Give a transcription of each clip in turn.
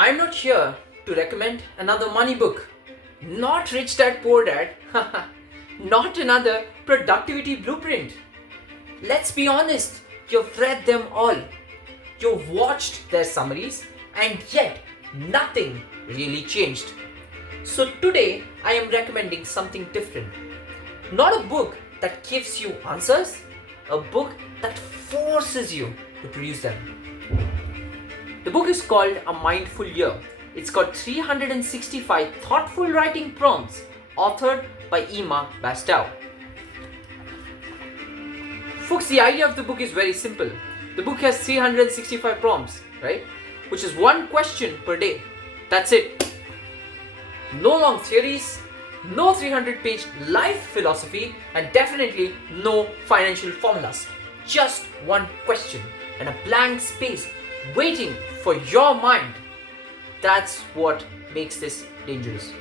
I'm not here to recommend another money book. Not Rich Dad Poor Dad. Not another productivity blueprint. Let's be honest, you've read them all. You've watched their summaries, and yet nothing really changed. So today I am recommending something different. Not a book that gives you answers, a book that forces you to produce them. The book is called A Mindful Year. It's got 365 thoughtful writing prompts authored by Emma Bastow. Folks, the idea of the book is very simple. The book has 365 prompts, right? Which is one question per day. That's it. No long theories, no 300-page life philosophy, and definitely no financial formulas. Just one question and a blank space waiting for your mind. That's what makes this dangerous.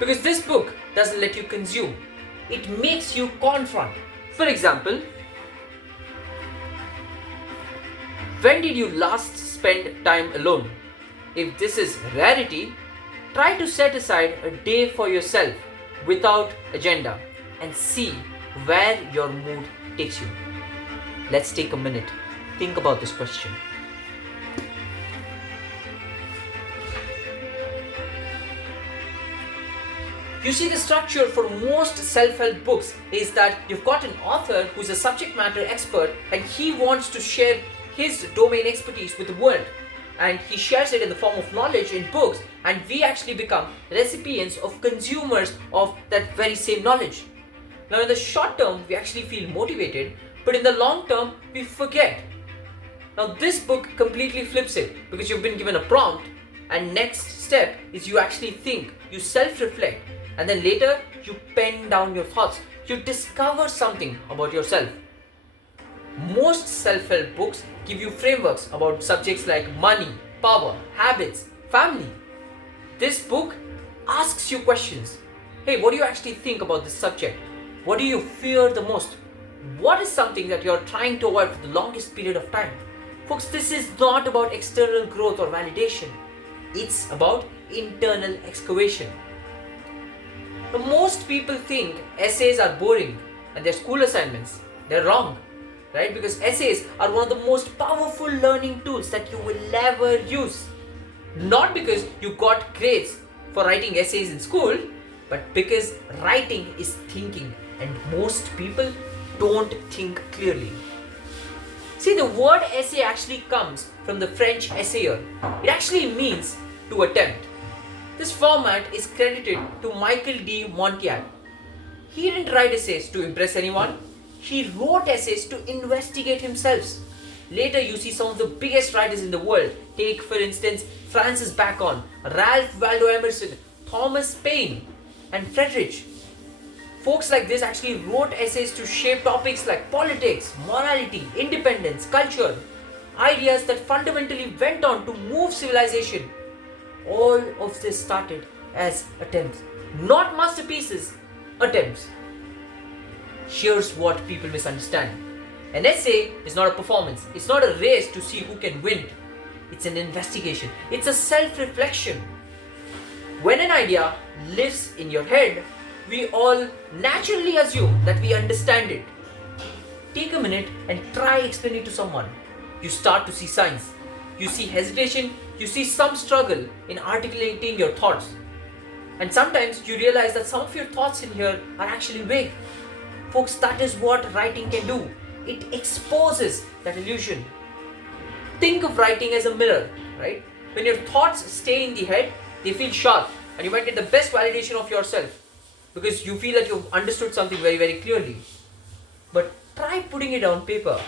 Because this book doesn't let you consume, it makes you confront. For example, when did you last spend time alone? If this is rarity, try to set aside a day for yourself without agenda and see where your mood takes you. Let's take a minute. Think about this question. You see, the structure for most self-help books is that you've got an author who's a subject matter expert and he wants to share his domain expertise with the world. And he shares it in the form of knowledge in books, and we actually become recipients of consumers of that very same knowledge. Now, in the short term, we actually feel motivated, but in the long term, we forget. Now, this book completely flips it because you've been given a prompt, and next step is you actually think, you self-reflect, and then later you pen down your thoughts. You discover something about yourself. Most self-help books give you frameworks about subjects like money, power, habits, family. This book asks you questions. Hey, what do you actually think about this subject? What do you fear the most? What is something that you're trying to avoid for the longest period of time? Folks, this is not about external growth or validation. It's about internal excavation. Now, most people think essays are boring and they're school assignments. They're wrong. Right? Because essays are one of the most powerful learning tools that you will ever use. Not because you got grades for writing essays in school, but because writing is thinking, and most people don't think clearly. See, the word essay actually comes from the French essayer. It actually means to attempt. This format is credited to Michael D. Montaigne. He didn't write essays to impress anyone. He wrote essays to investigate himself. Later, you see some of the biggest writers in the world. Take, for instance, Francis Bacon, Ralph Waldo Emerson, Thomas Paine, and Friedrich. Folks like this actually wrote essays to shape topics like politics, morality, independence, culture, ideas that fundamentally went on to move civilization. All of this started as attempts, not masterpieces, attempts. Here's what people misunderstand. An essay is not a performance. It's not a race to see who can win. It's an investigation. It's a self-reflection. When an idea lives in your head, we all naturally assume that we understand it. Take a minute and try explaining it to someone. You start to see signs. You see hesitation. You see some struggle in articulating your thoughts. And sometimes you realize that some of your thoughts in here are actually vague. Folks, that is what writing can do. It exposes that illusion. Think of writing as a mirror, right? When your thoughts stay in the head, they feel sharp and you might get the best validation of yourself because you feel that you've understood something very, very clearly. But try putting it on paper.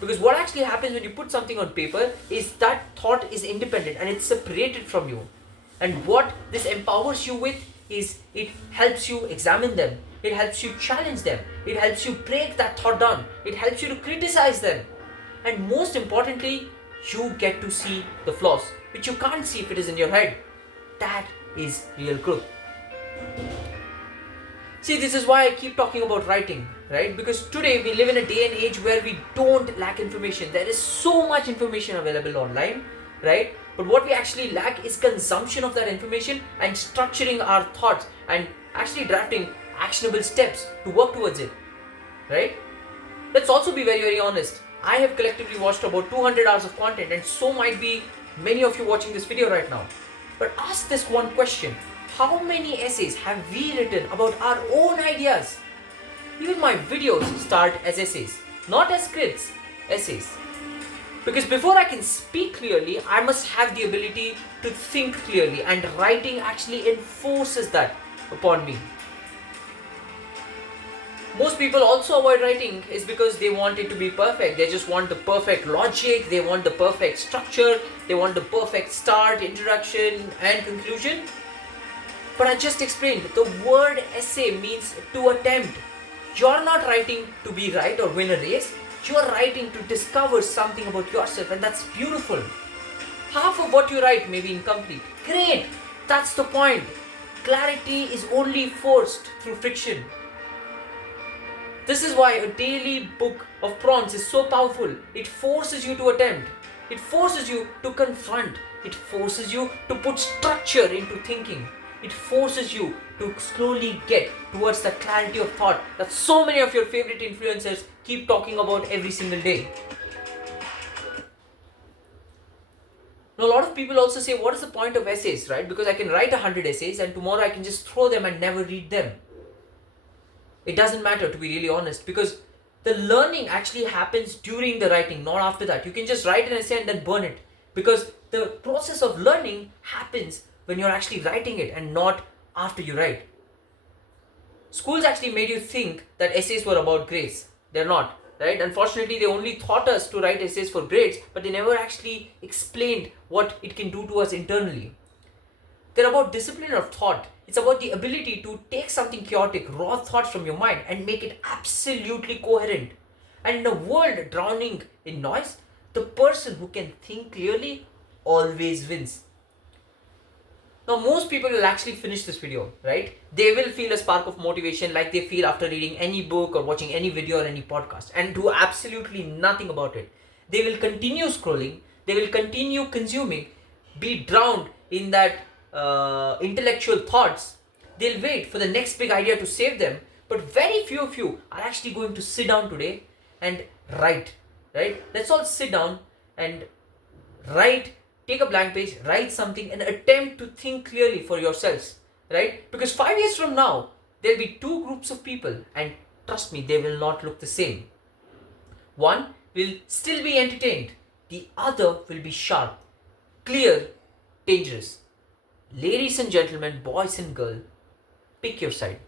Because what actually happens when you put something on paper is that thought is independent and it's separated from you. And what this empowers you with is it helps you examine them. It helps you challenge them. It helps you break that thought down. It helps you to criticize them. And most importantly, you get to see the flaws, which you can't see if it is in your head. That is real growth. See, this is why I keep talking about writing, right? Because today we live in a day and age where we don't lack information. There is so much information available online, right? But what we actually lack is consumption of that information and structuring our thoughts and actually drafting actionable steps to work towards it, right? Let's also be very, very honest. I have collectively watched about 200 hours of content, and so might be many of you watching this video right now. But ask this one question: how many essays have we written about our own ideas? Even my videos start as essays, not as scripts, essays. Because before I can speak clearly, I must have the ability to think clearly, and writing actually enforces that upon me. Most people also avoid writing is because they want it to be perfect. They just want the perfect logic, they want the perfect structure, they want the perfect start, introduction, and conclusion. But I just explained, the word essay means to attempt. You're not writing to be right or win a race. You're writing to discover something about yourself, and that's beautiful. Half of what you write may be incomplete. Great! That's the point. Clarity is only forced through friction. This is why a daily book of prompts is so powerful. It forces you to attempt. It forces you to confront. It forces you to put structure into thinking. It forces you to slowly get towards the clarity of thought that so many of your favorite influencers keep talking about every single day. Now, a lot of people also say, what is the point of essays, right? Because I can write 100 essays and tomorrow I can just throw them and never read them. It doesn't matter, to be really honest, because the learning actually happens during the writing, not after that. You can just write an essay and then burn it, because the process of learning happens when you're actually writing it and not after you write. Schools actually made you think that essays were about grades. They're not, right? Unfortunately, they only taught us to write essays for grades, but they never actually explained what it can do to us internally. They're about discipline of thought. It's about the ability to take something chaotic, raw thoughts from your mind and make it absolutely coherent. And in a world drowning in noise, the person who can think clearly always wins. Now, most people will actually finish this video, right? They will feel a spark of motivation like they feel after reading any book or watching any video or any podcast, and do absolutely nothing about it. They will continue scrolling, they will continue consuming, be drowned in that intellectual thoughts. They'll wait for the next big idea to save them, but very few of you are actually going to sit down today and write, right? Let's all sit down and write. Take a blank page, write something, and attempt to think clearly for yourselves, right? Because 5 years from now, there'll be two groups of people, and trust me, they will not look the same. One will still be entertained, the other will be sharp, clear, dangerous. Ladies and gentlemen, boys and girls, pick your side.